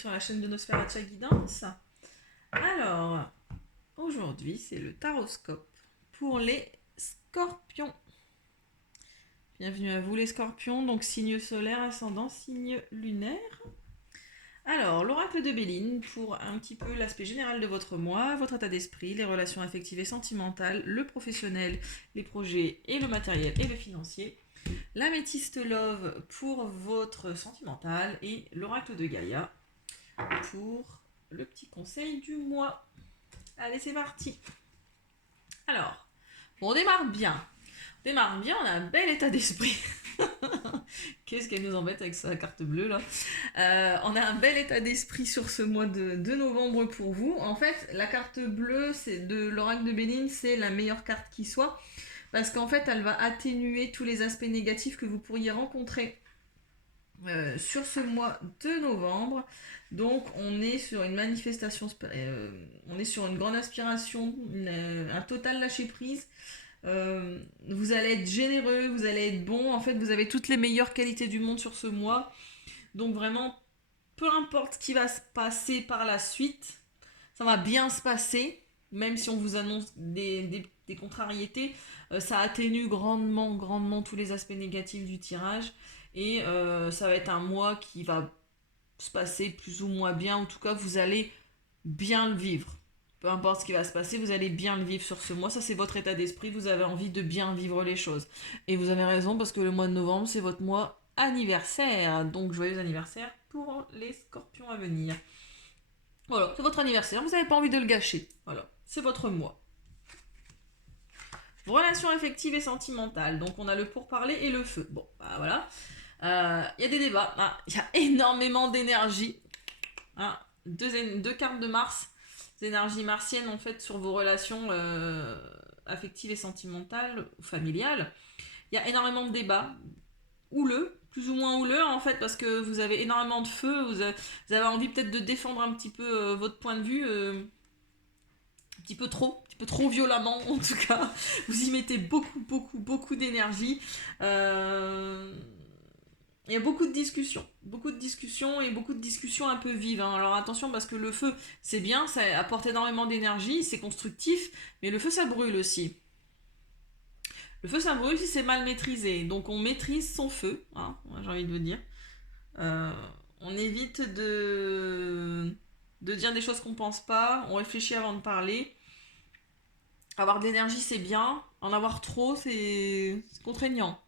sur la chaîne de Nosferatu Guidance. Alors, aujourd'hui, c'est le taroscope pour les scorpions. Bienvenue à vous les scorpions, donc signe solaire, ascendant, signe lunaire. Alors, l'oracle de Béline pour un petit peu l'aspect général de votre mois, votre état d'esprit, les relations affectives et sentimentales, le professionnel, les projets et le matériel et le financier. L'améthyste love pour votre sentimental et l'oracle de Gaïa pour le petit conseil du mois. Allez, c'est parti. Alors, on démarre bien. On a un bel état d'esprit. Qu'est-ce qu'elle nous embête avec sa carte bleue là. On a un bel état d'esprit sur ce mois de novembre pour vous. En fait, la carte bleue c'est de l'oracle de Béline, c'est la meilleure carte qui soit. Parce qu'en fait, elle va atténuer tous les aspects négatifs que vous pourriez rencontrer sur ce mois de novembre. Donc, on est sur une manifestation, on est sur une grande aspiration, un total lâcher prise. Vous allez être généreux, vous allez être bon. En fait, vous avez toutes les meilleures qualités du monde sur ce mois. Donc, vraiment, peu importe ce qui va se passer par la suite, ça va bien se passer. Même si on vous annonce des contrariétés, ça atténue grandement tous les aspects négatifs du tirage. Et ça va être un mois qui va se passer plus ou moins bien. En tout cas, vous allez bien le vivre. Peu importe ce qui va se passer, vous allez bien le vivre sur ce mois. Ça, c'est votre état d'esprit. Vous avez envie de bien vivre les choses. Et vous avez raison parce que le mois de novembre, c'est votre mois anniversaire. Donc, joyeux anniversaire pour les scorpions à venir. Voilà, c'est votre anniversaire. Vous n'avez pas envie de le gâcher. Voilà, c'est votre mois. Relations affectives et sentimentales. Donc, on a le pourparler et le feu. Bon, bah voilà. Y a des débats. Il y a énormément d'énergie. Deux cartes de Mars. Des énergies martiennes en fait sur vos relations affectives et sentimentales ou familiales. Il y a énormément de débats. Houleux, plus ou moins houleux en fait, parce que vous avez énormément de feu. Vous avez envie peut-être de défendre un petit peu votre point de vue. Un petit peu trop violemment en tout cas. Vous y mettez beaucoup d'énergie. Il y a beaucoup de discussions et beaucoup de discussions un peu vives. Alors attention parce que le feu, c'est bien, ça apporte énormément d'énergie, c'est constructif, mais le feu, ça brûle aussi. Le feu, ça brûle si c'est mal maîtrisé. Donc on maîtrise son feu, j'ai envie de vous dire. On évite de dire des choses qu'on pense pas, on réfléchit avant de parler. Avoir de l'énergie, c'est bien. En avoir trop, c'est contraignant.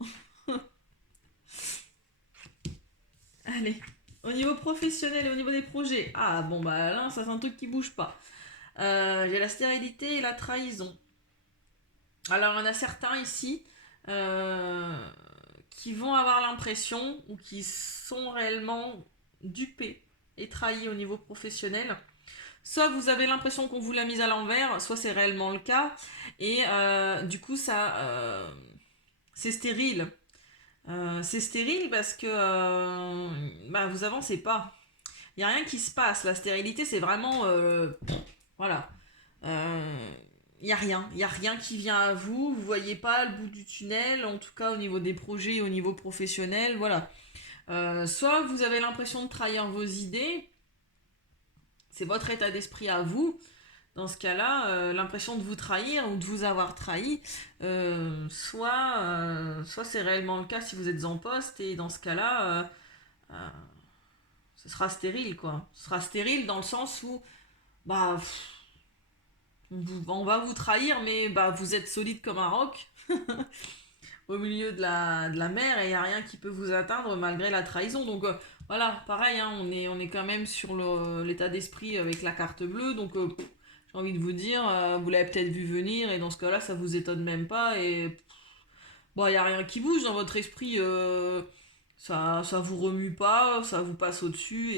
Allez. Au niveau professionnel et au niveau des projets. Ah bon bah là, ça c'est un truc qui bouge pas. J'ai la stérilité et la trahison. Alors il y en a certains ici qui vont avoir l'impression ou qui sont réellement dupés et trahis au niveau professionnel. Soit vous avez l'impression qu'on vous l'a mise à l'envers, soit c'est réellement le cas. Et du coup, c'est stérile. C'est stérile parce que vous avancez pas. Il n'y a rien qui se passe. La stérilité, c'est vraiment... voilà. Il n'y a rien. Il n'y a rien qui vient à vous. Vous ne voyez pas le bout du tunnel, en tout cas au niveau des projets et au niveau professionnel. Voilà. Soit vous avez l'impression de trahir vos idées. C'est votre état d'esprit à vous. Dans ce cas-là, l'impression de vous trahir ou de vous avoir trahi, soit c'est réellement le cas si vous êtes en poste, et dans ce cas-là, ce sera stérile, quoi. Ce sera stérile dans le sens où, bah, on va vous trahir, mais bah, vous êtes solide comme un roc au milieu de la mer et il n'y a rien qui peut vous atteindre malgré la trahison. Donc voilà, pareil, on est quand même sur l'état d'esprit avec la carte bleue, donc j'ai envie de vous dire, vous l'avez peut-être vu venir et dans ce cas-là, ça vous étonne même pas et bon, il n'y a rien qui bouge dans votre esprit, ça vous remue pas, ça vous passe au-dessus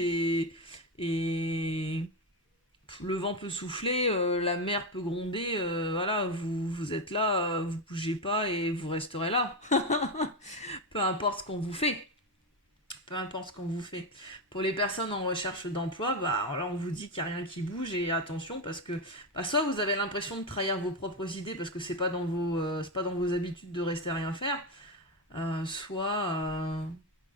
et le vent peut souffler, la mer peut gronder, voilà, vous êtes là, vous bougez pas et vous resterez là. Peu importe ce qu'on vous fait. Peu importe ce qu'on vous fait. Pour les personnes en recherche d'emploi, bah là on vous dit qu'il n'y a rien qui bouge et attention parce que soit vous avez l'impression de trahir vos propres idées parce que c'est pas dans vos habitudes de rester à rien faire, soit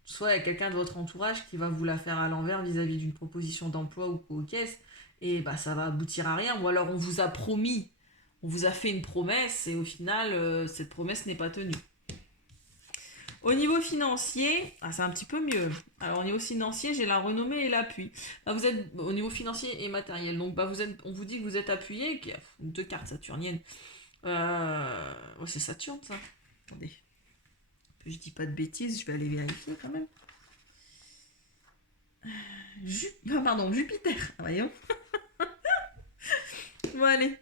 soit il y a quelqu'un de votre entourage qui va vous la faire à l'envers vis-à-vis d'une proposition d'emploi ou aux caisses, et bah ça va aboutir à rien. Ou alors on vous a promis, on vous a fait une promesse, et au final, cette promesse n'est pas tenue. Au niveau financier, c'est un petit peu mieux. Alors au niveau financier, j'ai la renommée et l'appui. Là, vous êtes au niveau financier et matériel. Donc on vous dit que vous êtes appuyé, deux cartes saturniennes. C'est Saturne ça. Attendez. Je dis pas de bêtises, je vais aller vérifier quand même. Jupiter. Voyons. Bon allez.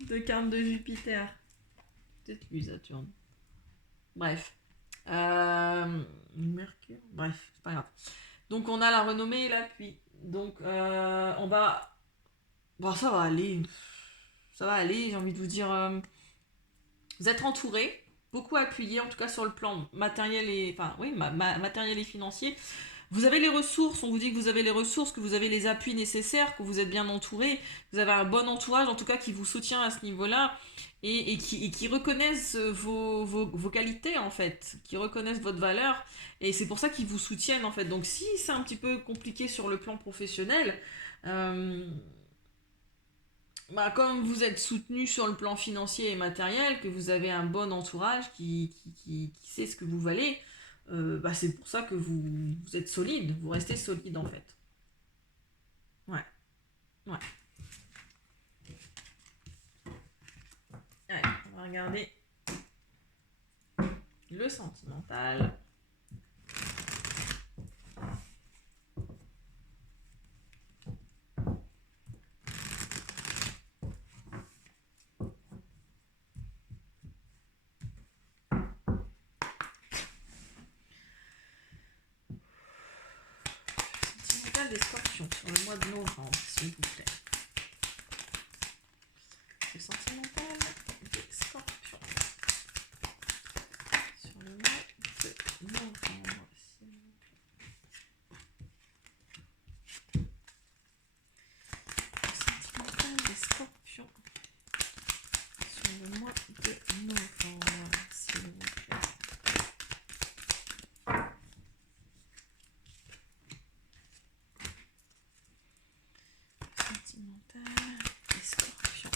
Deux cartes de Jupiter. Peut-être lui Saturne. Bref. Mercure. Bref, c'est pas grave. Donc on a la renommée et l'appui. Donc on va... Bon, ça va aller. Ça va aller, j'ai envie de vous dire. Vous êtes entouré, beaucoup appuyé, en tout cas sur le plan matériel et... Enfin, oui, matériel et financier. Vous avez les ressources, on vous dit que vous avez les ressources, que vous avez les appuis nécessaires, que vous êtes bien entouré, vous avez un bon entourage, en tout cas qui vous soutient à ce niveau-là, et qui reconnaissent vos qualités, en fait, qui reconnaissent votre valeur, et c'est pour ça qu'ils vous soutiennent, en fait. Donc si c'est un petit peu compliqué sur le plan professionnel, comme vous êtes soutenu sur le plan financier et matériel, que vous avez un bon entourage qui sait ce que vous valez, c'est pour ça que vous êtes solide, vous restez solide en fait. Ouais. Ouais. Allez, on va regarder le sentimental. Sentimental des scorpions sur le mois de novembre, s'il vous plaît. Le sentimental des scorpions sur le mois de novembre, s'il vous plaît. Le sentimental des scorpions sur le mois de novembre, s'il vous plaît. Sentimental des scorpions.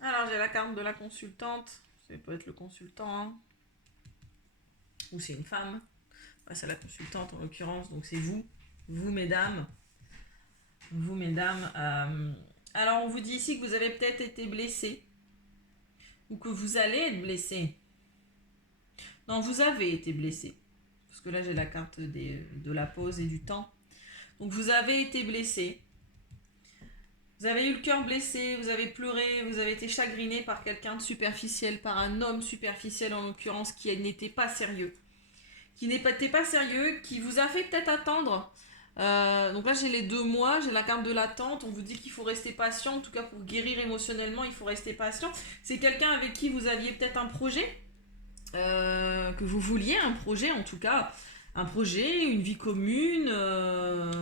Alors j'ai la carte de la consultante. Ça peut être le consultant, hein. Ou c'est une femme. C'est la consultante en l'occurrence, donc c'est vous mesdames. Vous mesdames. Alors on vous dit ici que vous avez peut-être été blessé. Ou que vous allez être blessé. Non, vous avez été blessé. Parce que là j'ai la carte de la pause et du temps. Donc vous avez été blessé. Vous avez eu le cœur blessé, vous avez pleuré, vous avez été chagriné par quelqu'un de superficiel, par un homme superficiel en l'occurrence qui n'était pas sérieux. Qui n'était pas sérieux, qui vous a fait peut-être attendre. Donc là j'ai les 2 mois, j'ai la carte de l'attente, on vous dit qu'il faut rester patient, en tout cas pour guérir émotionnellement il faut rester patient. C'est quelqu'un avec qui vous aviez peut-être un projet, que vous vouliez un projet en tout cas, un projet, une vie commune,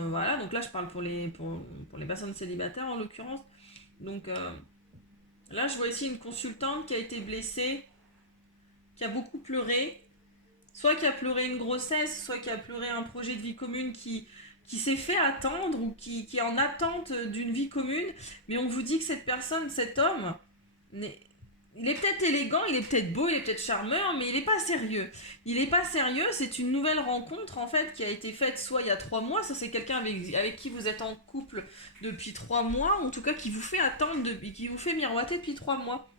voilà, donc là je parle pour les personnes célibataires en l'occurrence. Donc là je vois ici une consultante qui a été blessée, qui a beaucoup pleuré, soit qui a pleuré une grossesse, soit qui a pleuré un projet de vie commune qui s'est fait attendre ou qui est en attente d'une vie commune, mais on vous dit que cette personne, cet homme, il est peut-être élégant, il est peut-être beau, il est peut-être charmeur, mais il n'est pas sérieux. Il n'est pas sérieux, c'est une nouvelle rencontre en fait qui a été faite soit il y a 3 mois, ça c'est quelqu'un avec qui vous êtes en couple depuis 3 mois, en tout cas qui vous fait attendre, qui vous fait miroiter depuis 3 mois.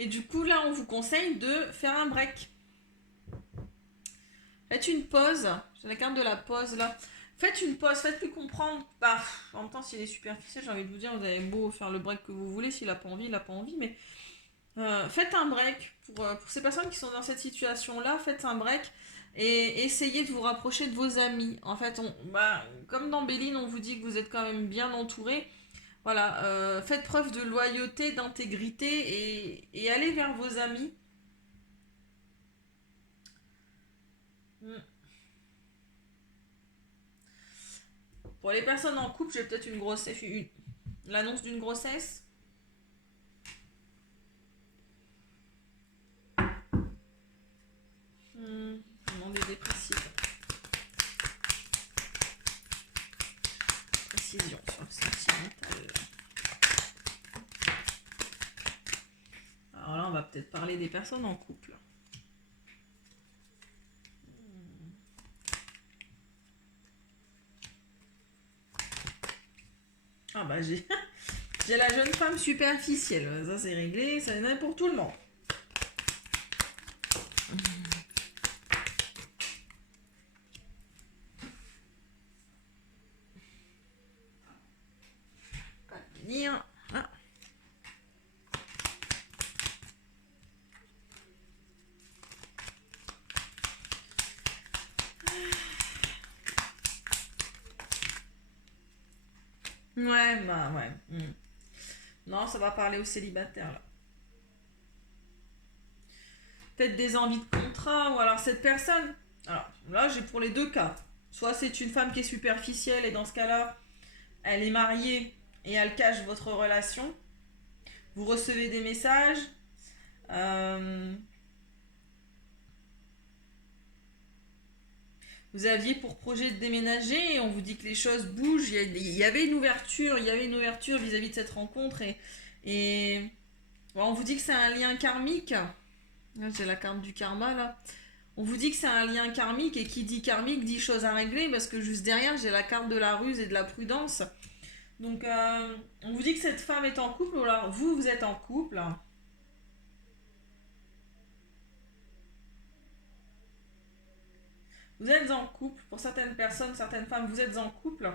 Et du coup là on vous conseille de faire un break. Faites une pause, j'ai la carte de la pause là. Faites une pause, faites-lui comprendre. En même temps, s'il est superficiel, j'ai envie de vous dire, vous avez beau faire le break que vous voulez, s'il n'a pas envie, il n'a pas envie, mais faites un break. Pour ces personnes qui sont dans cette situation-là, faites un break et essayez de vous rapprocher de vos amis. En fait, comme dans Béline, on vous dit que vous êtes quand même bien entouré. Voilà, faites preuve de loyauté, d'intégrité et allez vers vos amis. Pour les personnes en couple, j'ai peut-être une grossesse, l'annonce d'une grossesse. Demander des précisions sur le sentimental. Alors là, on va peut-être parler des personnes en couple. Ah bah j'ai la jeune femme superficielle. Ça c'est réglé, ça en est pour tout le monde. Pas venir. Ah. Ouais, bah ouais. Non, ça va parler aux célibataires là. Peut-être des envies de contrat, ou alors cette personne. Alors là, j'ai pour les deux cas. Soit c'est une femme qui est superficielle et dans ce cas-là, elle est mariée et elle cache votre relation. Vous recevez des messages. Vous aviez pour projet de déménager et on vous dit que les choses bougent. Il y avait une ouverture vis-à-vis de cette rencontre et bon, on vous dit que c'est un lien karmique. Là, j'ai la carte du karma là. On vous dit que c'est un lien karmique et qui dit karmique dit chose à régler parce que juste derrière j'ai la carte de la ruse et de la prudence. Donc on vous dit que cette femme est en couple ou alors vous êtes en couple. Vous êtes en couple, pour certaines personnes, certaines femmes, vous êtes en couple.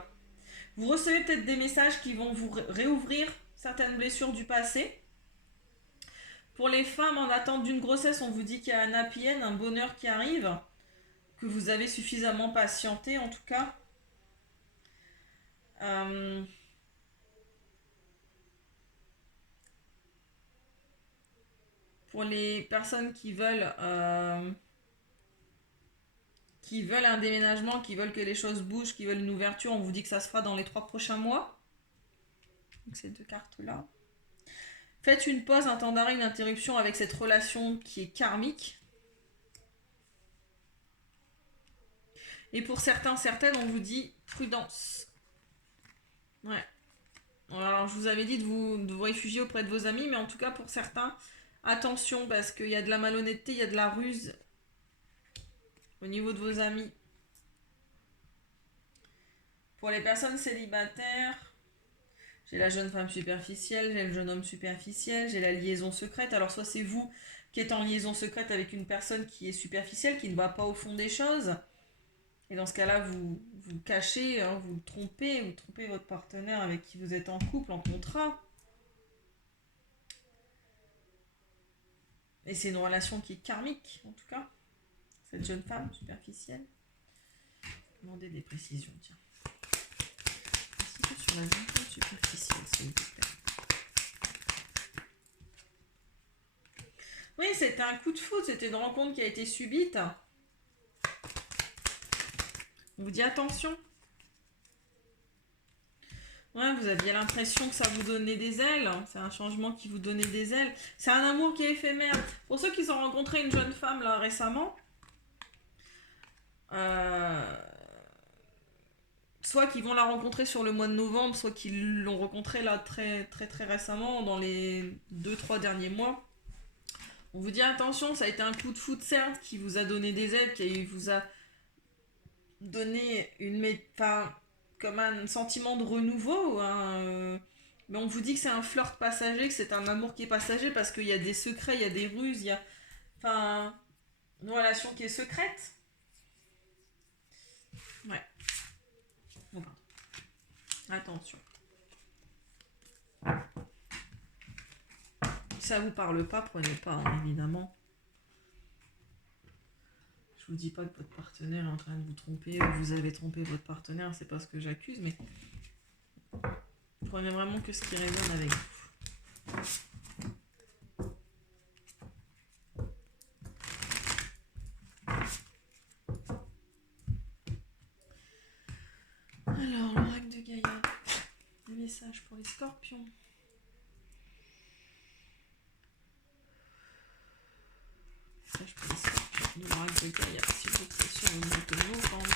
Vous recevez peut-être des messages qui vont vous réouvrir certaines blessures du passé. Pour les femmes en attente d'une grossesse, on vous dit qu'il y a un happy end, un bonheur qui arrive, que vous avez suffisamment patienté en tout cas. Pour les personnes qui veulent un déménagement, qui veulent que les choses bougent, qui veulent une ouverture, on vous dit que ça se fera dans les 3 prochains mois. Donc ces deux cartes-là. Faites une pause, un temps d'arrêt, une interruption avec cette relation qui est karmique. Et pour certains, certaines, on vous dit prudence. Ouais. Alors, je vous avais dit de vous réfugier auprès de vos amis, mais en tout cas, pour certains, attention, parce qu'il y a de la malhonnêteté, il y a de la ruse au niveau de vos amis. Pour les personnes célibataires, j'ai la jeune femme superficielle, j'ai le jeune homme superficiel, j'ai la liaison secrète. Alors, soit c'est vous qui êtes en liaison secrète avec une personne qui est superficielle, qui ne va pas au fond des choses. Et dans ce cas-là, vous cachez, hein, vous trompez votre partenaire avec qui vous êtes en couple, en contrat. Et c'est une relation qui est karmique, en tout cas. Cette jeune femme superficielle. Demandez des précisions, tiens. Précision sur la jeune femme superficielle, s'il vous plaît. Oui, c'était un coup de foudre, c'était une rencontre qui a été subite. On vous dit attention. Ouais, vous aviez l'impression que ça vous donnait des ailes. C'est un changement qui vous donnait des ailes. C'est un amour qui est éphémère. Pour ceux qui ont rencontré une jeune femme là récemment, soit qu'ils vont la rencontrer sur le mois de novembre, soit qu'ils l'ont rencontrée là très très très récemment, dans les 2-3 derniers mois. On vous dit attention, ça a été un coup de foudre certes qui vous a donné des ailes, qui vous a donné comme un sentiment de renouveau, hein, mais on vous dit que c'est un flirt passager, que c'est un amour qui est passager parce qu'il y a des secrets, il y a des ruses, il y a une relation qui est secrète. Ouais. Bon, attention. Si ça vous parle pas, prenez pas, hein, évidemment. Je vous dis pas que votre partenaire est en train de vous tromper ou vous avez trompé votre partenaire, c'est pas ce que j'accuse, mais prenez vraiment que ce qui résonne avec vous. Alors, l'oracle de Gaïa. Des messages pour les scorpions. Message pour les scorpions de l'oracle de Gaïa, s'il vous plaît, sur le mois de novembre.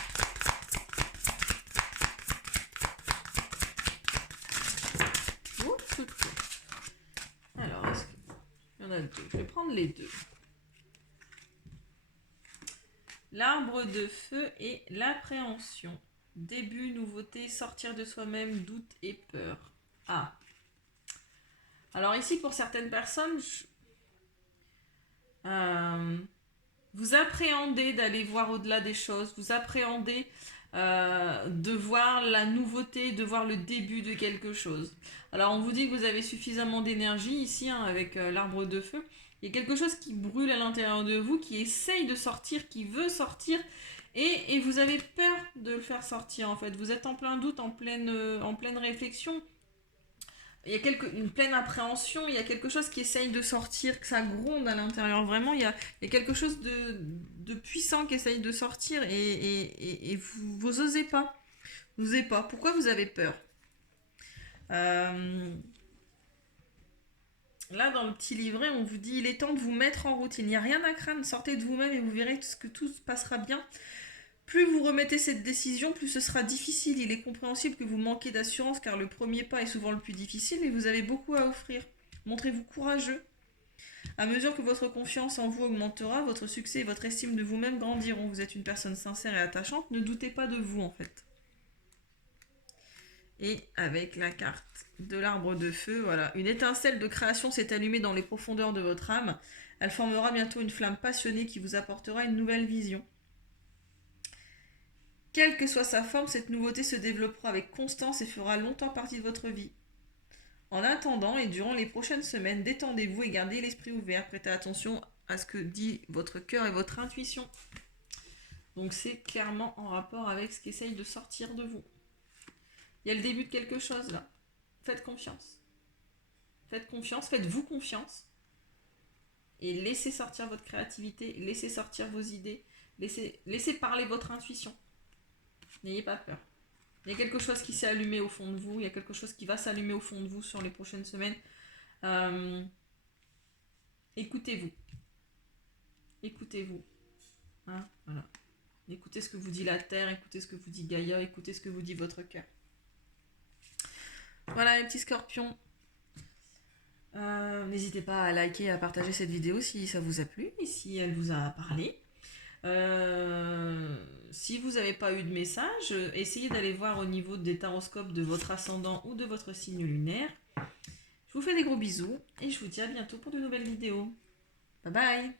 Alors, est-ce qu'il y en a deux? Je vais prendre les deux. L'arbre de feu et l'appréhension. Début, nouveauté, sortir de soi-même, doute et peur. Ah. Alors ici, pour certaines personnes, vous appréhendez d'aller voir au-delà des choses. Vous appréhendez de voir la nouveauté, de voir le début de quelque chose. Alors on vous dit que vous avez suffisamment d'énergie ici, hein, avec l'arbre de feu. Il y a quelque chose qui brûle à l'intérieur de vous, qui essaye de sortir, qui veut sortir, et vous avez peur de le faire sortir en fait. Vous êtes en plein doute, en pleine réflexion. Il y a une pleine appréhension, il y a quelque chose qui essaye de sortir, que ça gronde à l'intérieur. Vraiment, il y a quelque chose de puissant qui essaye de sortir et vous osez pas. Vous osez pas. Pourquoi vous avez peur? Là, dans le petit livret, on vous dit, il est temps de vous mettre en route. Il n'y a rien à craindre. Sortez de vous-même et vous verrez que tout se passera bien. Plus vous remettez cette décision, plus ce sera difficile. Il est compréhensible que vous manquez d'assurance car le premier pas est souvent le plus difficile, mais vous avez beaucoup à offrir. Montrez-vous courageux. À mesure que votre confiance en vous augmentera, votre succès et votre estime de vous-même grandiront. Vous êtes une personne sincère et attachante. Ne doutez pas de vous en fait. Et avec la carte de l'arbre de feu, voilà. Une étincelle de création s'est allumée dans les profondeurs de votre âme. Elle formera bientôt une flamme passionnée qui vous apportera une nouvelle vision. Quelle que soit sa forme, cette nouveauté se développera avec constance et fera longtemps partie de votre vie. En attendant et durant les prochaines semaines, détendez-vous et gardez l'esprit ouvert. Prêtez attention à ce que dit votre cœur et votre intuition. Donc c'est clairement en rapport avec ce qui essaye de sortir de vous. Il y a le début de quelque chose là. Faites confiance. Faites confiance, faites-vous confiance. Et laissez sortir votre créativité, laissez sortir vos idées, laissez parler votre intuition. N'ayez pas peur. Il y a quelque chose qui s'est allumé au fond de vous, il y a quelque chose qui va s'allumer au fond de vous sur les prochaines semaines. Écoutez-vous. Écoutez-vous. Hein, voilà. Écoutez ce que vous dit la Terre, écoutez ce que vous dit Gaïa, écoutez ce que vous dit votre cœur. Voilà les petits scorpions. N'hésitez pas à liker et à partager cette vidéo si ça vous a plu et si elle vous a parlé. Si vous n'avez pas eu de message, essayez d'aller voir au niveau des taroscopes de votre ascendant ou de votre signe lunaire. Je vous fais des gros bisous et je vous dis à bientôt pour de nouvelles vidéos. Bye bye!